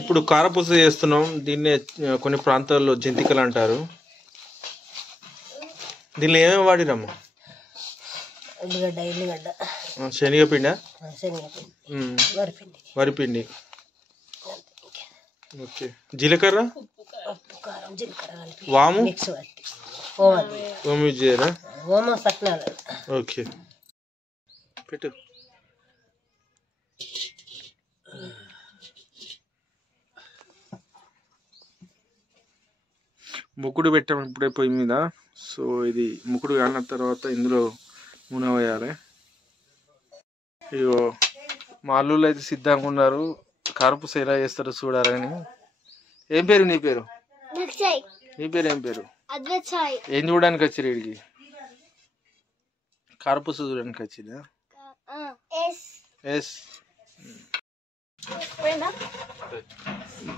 ఇప్పుడు కారపూస చేస్తున్నాం. దీన్నే కొన్ని ప్రాంతాల్లో జంతికలు అంటారు. దీనిలో ఏమేమి వాడిరమ్మా? ఎల్లిగడ్డ శనగపిండి, వరిపిండి, ఓకే, జీలకర్ర, వాము, ఓం యూజ్ చేయరా? ఓకే, పెట్టు. ముక్కుడు పెట్టాము ఇప్పుడే పొయ్యి మీద. సో ఇది ముక్కుడు కాలిన తర్వాత ఇందులో నూనె వేయాలి. ఇగో మా అల్లుళ్ళు అయితే సిద్ధంగా ఉన్నారు. కారపూస ఎలా చేస్తారో చూడాలని. ఏం పేరు నీ పేరు? నీ పేరు ఏం పేరు? ఏం చూడడానికి వచ్చారు వీడికి? కారపూస చూడడానికి వచ్చిందా?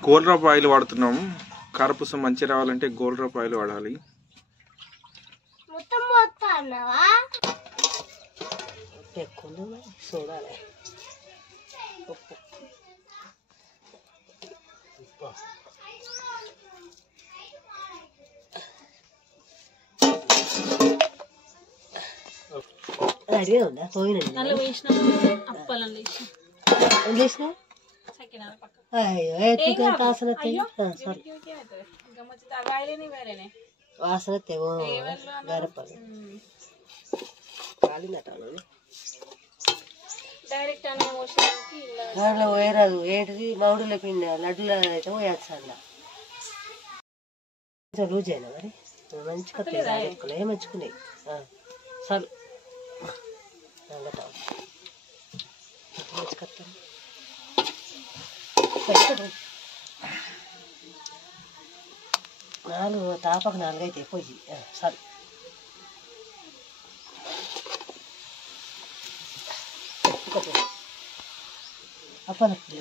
గోల్డ్ డ్రాప్ ఆయిల్ వాడుతున్నాము. కారపూస మంచిగా రావాలంటే గోల్డ్ డ్రాప్ ఆయిల్ వాడాలి. వాసన దాంట్లో పోయరాదు. ఏంటిది మౌడుల పిండి లడ్డుల అయితే పోయచ్చు. అలా కొంచెం లూజ్ అయినా మరి మంచిగా మంచుకున్నాయి. చాలు నాలుగు తాపకు 4 అయితే పోయి చాలు. అప్పనప్పుడు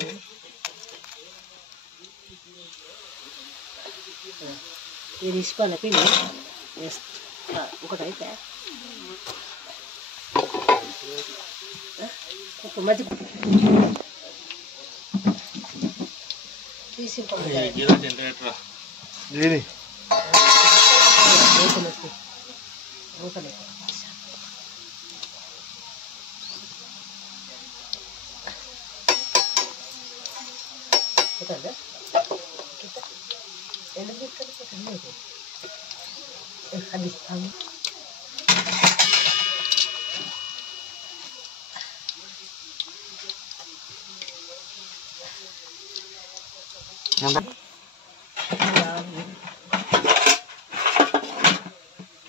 ఇది ఇసుపన్న పిండి ఒకటి అయితే ఒక మధ్య తీసి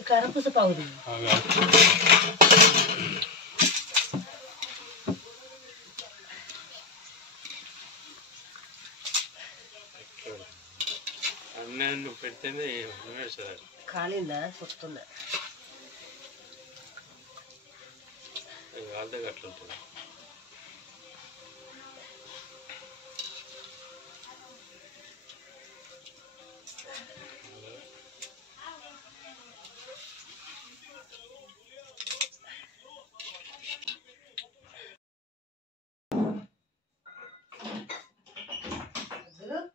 కారపూస పౌడి పెడితేనే కాలిందా వస్తుందా? అట్లా ఉంటుంది.